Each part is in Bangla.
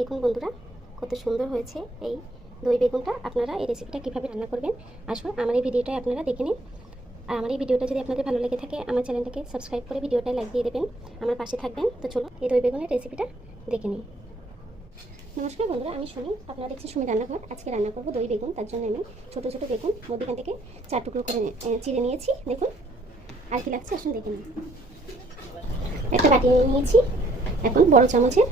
দেখুন বন্ধুরা, কত সুন্দর হয়েছে এই দই বেগুনটা। আপনারা এই রেসিপিটা কীভাবে রান্না করবেন? আসুন, আমার এই ভিডিওটাই আপনারা দেখে নিন। আর আমার এই ভিডিওটা যদি আপনাদের ভালো লেগে থাকে, আমার চ্যানেলটাকে সাবস্ক্রাইব করে ভিডিওটা লাইক দিয়ে দেবেন। আমার পাশে থাকবেন। তো চলো এই দই বেগুনের রেসিপিটা দেখে নিন নমস্কার বন্ধুরা, আমি শুনি আপনারা দেখছেন সুমি রান্নাঘর। আজকে রান্না করব দই বেগুন। তার জন্য আমি ছোটো ছোটো বেগুন মধ্যখান থেকে চার টুকরো করে চিড়ে নিয়েছি। দেখুন, আর কি লাগছে? আসুন দেখে নিন একটা বাটি নিয়ে নিয়েছি। এখন বড় চামচের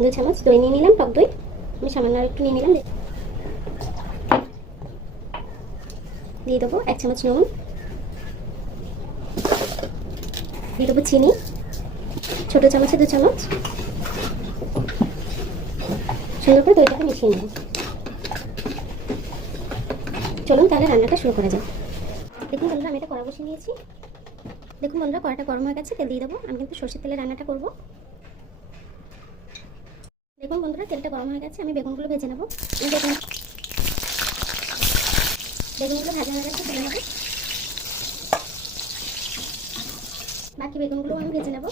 দু চামচ দই নিয়ে নিলাম, টক দই। আমি সামান্য একটু নিয়ে নিলাম। দিয়ে দেবো এক চামচ নুন। দিয়ে দেবো চিনি। ছোটো চামচে দু চামচ। সুন্দর করে দইটাকে মিশিয়ে নেব চলুন তাহলে রান্নাটা শুরু করা যাক। দেখুন বন্ধুরা, আমি এটা কড়া বসিয়ে নিয়েছি। দেখুন বন্ধুরা, কড়াটা গরম হয়ে গেছে, তেল দিয়ে দেবো। আমি কিন্তু সর্ষের তেলে রান্নাটা করব। দেখুন বন্ধুরা, তেলটা গরম হয়ে গেছে, আমি বেগুনগুলো ভেজে নেব। বেগুন বেগুনগুলো ভাজা হয়ে গেছে, তুলে নেব। বাকি বেগুনগুলো আমি ভেজে নেব।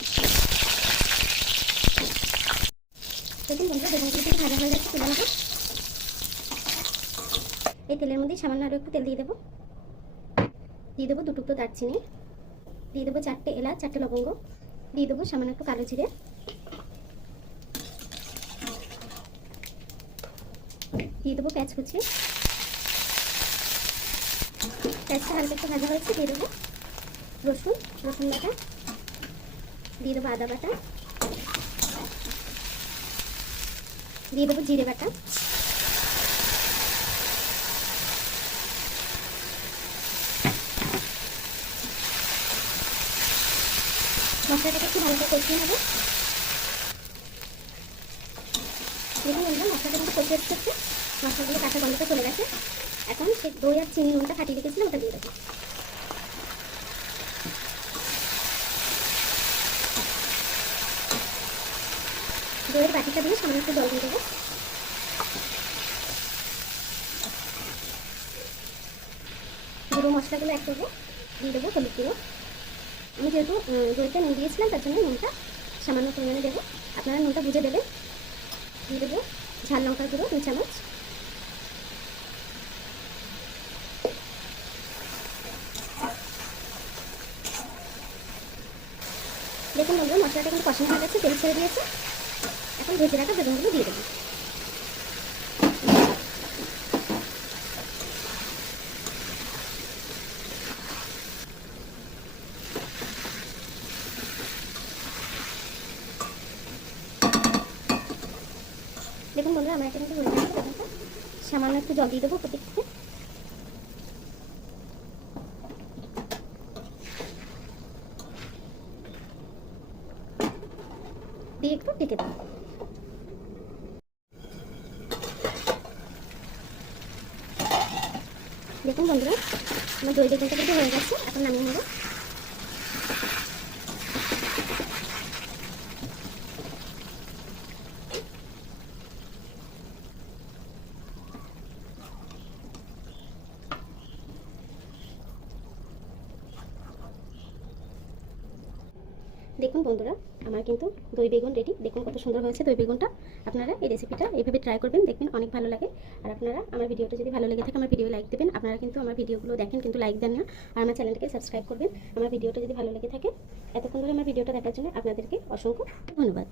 দেখুন বন্ধুরা, বেগুনগুলো থেকে ভাজা হয়ে গেছে, তুলে নেব। এই তেলের মধ্যে সামান্য আরও একটু তেল দিয়ে দেবো। দিয়ে দেবো দু টুকরো দারচিনি, দিয়ে দেবো চারটে এলাচ, চারটে লবঙ্গ, দিয়ে দেবো সামান্য একটু কালো জিরে। দিয়ে দেবো পেঁয়াজ কুচি। পেঁয়াজটা হালকা একটু ভাজা হয়েছে, দিয়ে দেবো রসুন রসুন বাটা। দিয়ে দেবো আদা বাটা। দিয়ে দেবো জিরে বাটা। মশলাটাকে একটু ভালো করে কষিয়ে নেব। দেখুন বন্ধুরা, মশলাটা কিন্তু কষিয়ে হচ্ছে। মশলাগুলো কাঁচা গন্ধটা চলে গেছে। এখন সে দই আর চিনি নুনটা ফাটিয়ে রেখেছিলাম, ওটা দিয়ে দেবো। দইয়ের বাটিটা দিয়ে সামনে একটু জল দিয়ে দেবো। গুঁড়ো মশলাগুলো এক করব, দিয়ে দেবো হলুদ গুঁড়ো। আমি যেহেতু দইটা নিয়ে দিয়েছিলাম, তার জন্য নুনটা সামান্য পরিমাণে দেবো। আপনারা নুনটা বুঝে দেবেন। ঝাল লঙ্কা গুঁড়ো, দু চামচ। দেখুন বন্ধুরা, মশলাটা কিন্তু পছন্দ হয়ে গেছে, তেল ছেড়ে দিয়েছে। এখন ভেজে রাখা বেগুনগুলো দিয়ে দেবো। দেখুন বন্ধুরা, আমার এটা কিন্তু হয়ে গেছে সামান্য একটু জল দিয়ে দেবো প্রত্যেকটাতে। দিয়ে একটু ঢেকে দেবো। দেখুন বন্ধুরা, আমার দই বেগুনটা কিন্তু হয়ে গেছে, এখন নামিয়ে নেব। দেখুন বন্ধুরা, আমার কিন্তু দই বেগুন রেডি দেখুন কত সুন্দর হয়েছে দই বেগুনটা। আপনারা এই রেসিপিটা এইভাবে ট্রাই করবেন, দেখবেন অনেক ভালো লাগে। আর আপনারা আমার ভিডিওটা যদি ভালো লেগে থাকে, আমার ভিডিও লাইক দেবেন। আপনারা কিন্তু আমার ভিডিওগুলো দেখেন, কিন্তু লাইক দেন না। আর আমার চ্যানেলটাকে সাবস্ক্রাইব করবেন। আমার ভিডিওটা যদি ভালো লেগে থাকে, এতক্ষণ ধরে আমার ভিডিওটা দেখার জন্য আপনাদেরকে অসংখ্য ধন্যবাদ।